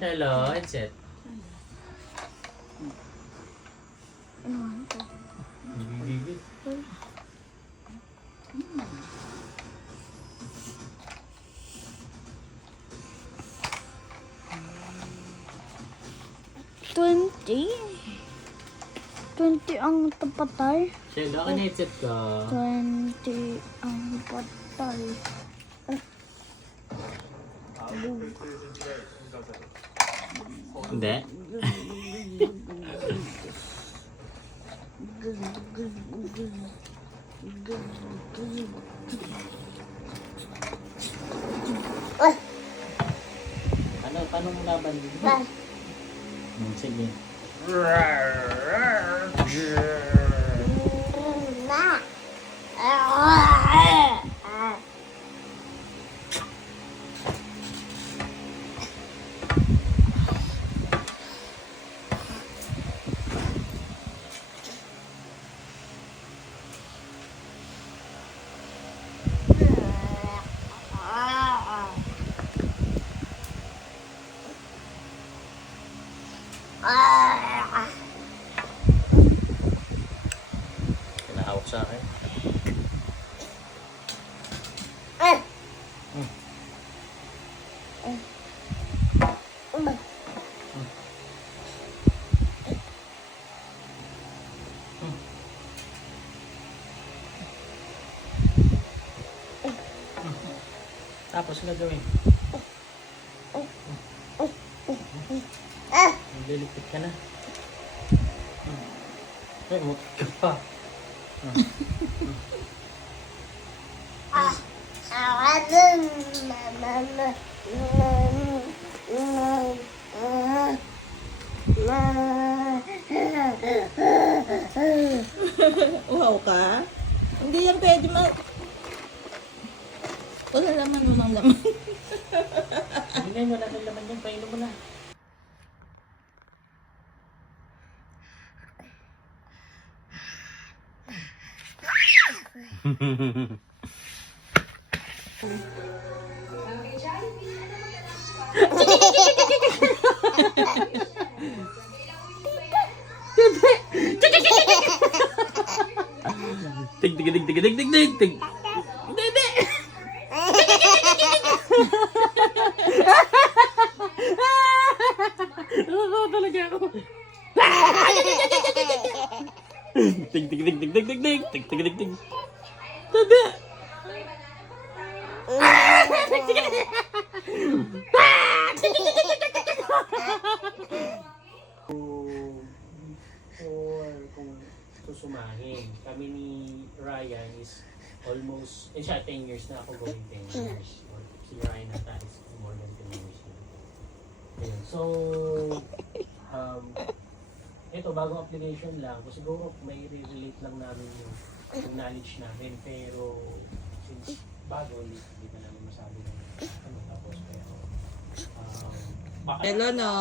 Hello, headset. Ano ito? Gigigil. $20 ang patay. Shell, akin na headset ka. $20 ang patay. Hindi. Ano, paano mo laban? Sige. Pinahawak sa akin. Tapos gagawin. Naglilipit ka na. Ay, mutik ka pa. Uhaw ka? Hindi yan pwede wala laman, walang laman. Hindi na, wala nang laman yan. Painom mo na. Tig tig tig tig tig tig tig tig. Dede. Oo, talaga ako. Tig tig tig tig tig tig tig tig tig tig tig. Dede. Kung susumahin, kami ni Ryan is almost, siya 10 years na ako going 10 years. Or si Ryan nata is more than 10 years na. Ayun. So, ito, bagong application lang. So, siguro may relate lang namin yung knowledge namin. Pero, since bago, hindi na namin masabi na ano tapos. Pero, baka Hello, no.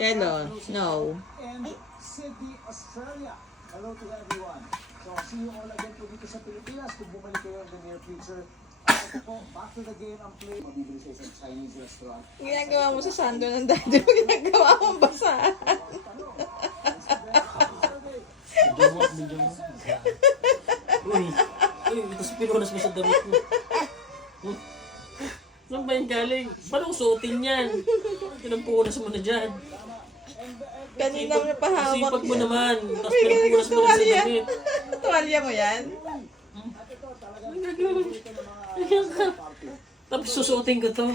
Hello, no. And Sydney, Australia. Hello to everyone. So, see you all again po dito sa Pilipinas kung bumalik kayo in the near future. Ito po, back to the game ang play. Mabibili sa isang Chinese restaurant. Ginagawa mo sa sando ng daddy mo, ginagawa mong basahan. medyo mo. Uy, tapos pinunas mo sa damit mo. Saan ba yung galing? Paano ko suotin yan? Pinagpunas mo na dyan. Kanina mo pahawak Sipag mo naman. Tapos Uy, pinagpunas mo na sa tuwalya. damit. Tuwalya mo yan? Tapos susuotin ko to.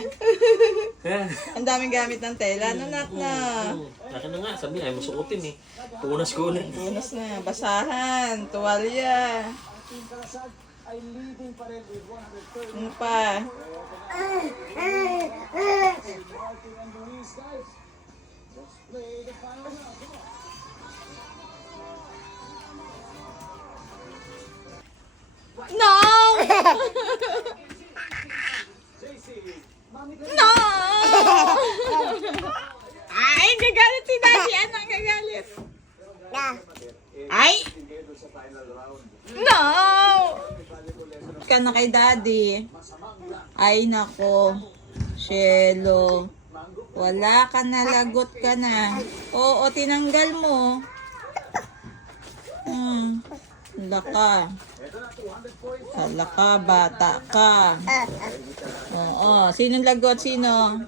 Yan. Ang daming gamit ng tela. Ano na? Akin na nga, sabi na, ay masuotin eh. Punas ko ulit. Punas na. Basahan. Tuwalya. Team Karasag ay leading pa rin with 130. Ano pa? Martin and Luis, guys. Let's play the final round. Come on. No! No! Ay, gagalit si Daddy. Ano ang gagalit? Ay! No! Ka na kay Daddy. Ay, nako. Shelo. Wala ka na, lagot ka na. Oo, tinanggal mo. Hala ka. Hala ka, bata ka. Oo, sinong lagot? Sino?